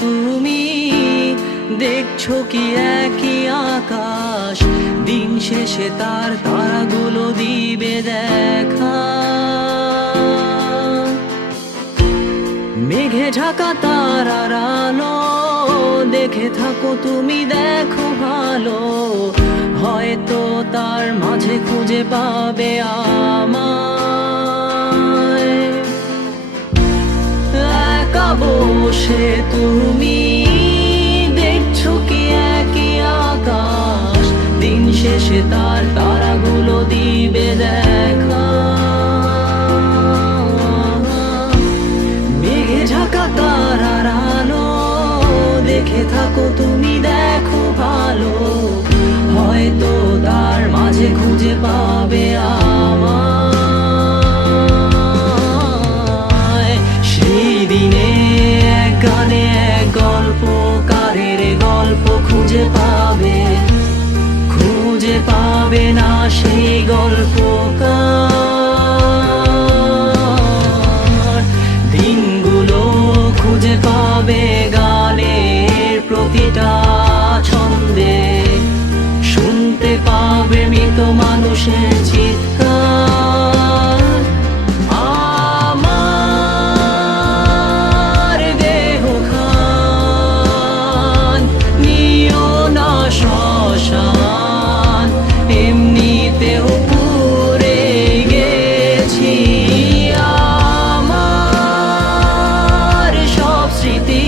তুমি দেখছো কি একই আকাশ, দিন শেষে তার তারাগুলো দিবে দেখা। মেঘে ঢাকা তারার আলো দেখে থাকো তুমি, দেখো ভালো, হয়তো তার মাঝে খুঁজে পাবে আমায়। একা বসে তুমি দেখছো কি একই আকাশ, দিন শেষে তার তারাগুলো দিবে দেখা। মেঘে ঢাকা তারার আলো দেখে থাকো তুমি, দেখো ভালো, হয়তো তার মাঝে খুঁজে পাবে আমায়। সেই দিনে এক গানে এক গল্পকারের গল্প খুঁজে পাবে, খুঁজে পাবে না সেই গল্পকার। দিনগুলো খুঁজে পাবে গানের প্রতিটা ছন্দে, শুনতে পাবে মৃত মানুষের চিৎকার। আমার দেহখান নিও না শ্মশান, এমনিতেও পুড়ে গেছি। আমার সব স্মৃতি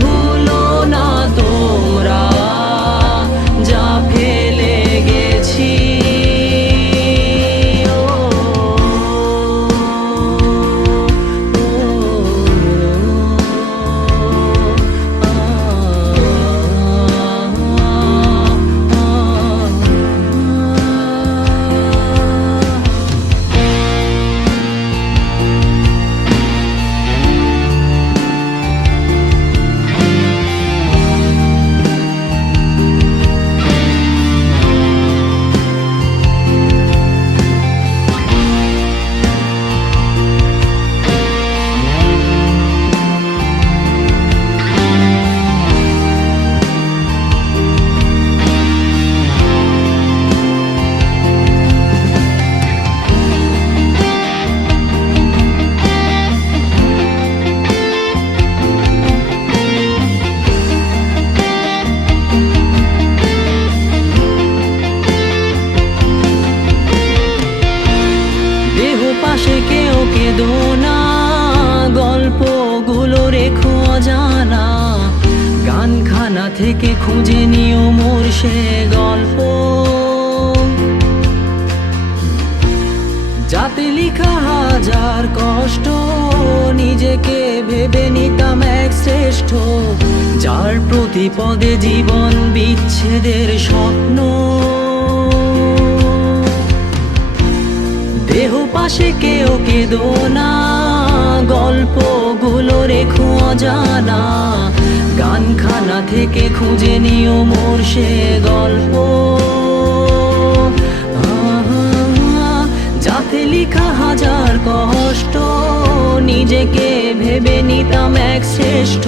ভুলো না তোমরা, যা ফেলে গেছি। পাশে কেউ কেঁদো না, গল্পগুলো রেখো অজানা, গানখানা থেকে খুঁজে নিও মোর সে গল্প, যাতে লিখা হাজার কষ্ট নিজেকে ভেবে নিতাম এক শ্রেষ্ঠ, যার প্রতি পদে জীবন বিচ্ছেদের স্বপ্ন। দেহ পাশে কেউ কেঁদো না, গল্পগুলো রেখো অজানা, গানখানা থেকে খুঁজে নিও মোর সে গল্প, যাতে লিখা হাজার কষ্ট নিজেকে ভেবে নিতাম এক শ্রেষ্ঠ,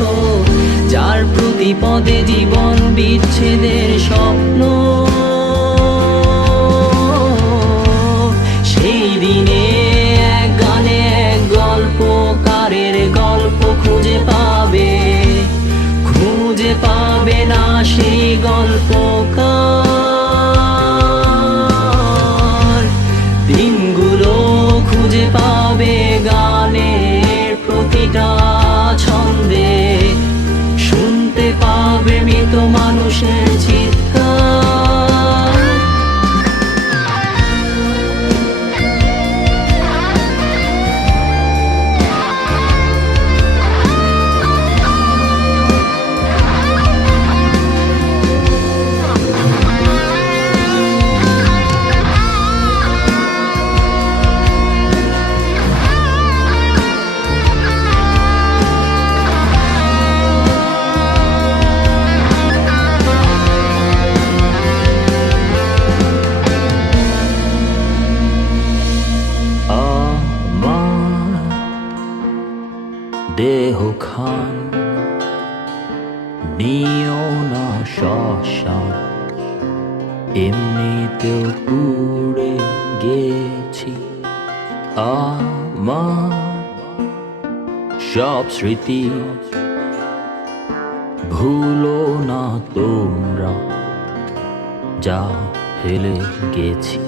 যার প্রতি পদে জীবন বিচ্ছেদের স্বপ্ন। সেই দিনে এক গানে এক গল্পকারের গল্প খুঁজে পাবে, খুঁজে পাবে না সেই গল্পকার। দিনগুলো খুঁজে পাবে গানের প্রতিটা ছন্দে, শুনতে পাবে মৃত মানুষের চিৎকার। শ্মশান এমনিতেও পুড়ে গেছি আমার সব স্মৃতি ভুলো না তোমরা যা ফেলে গেছি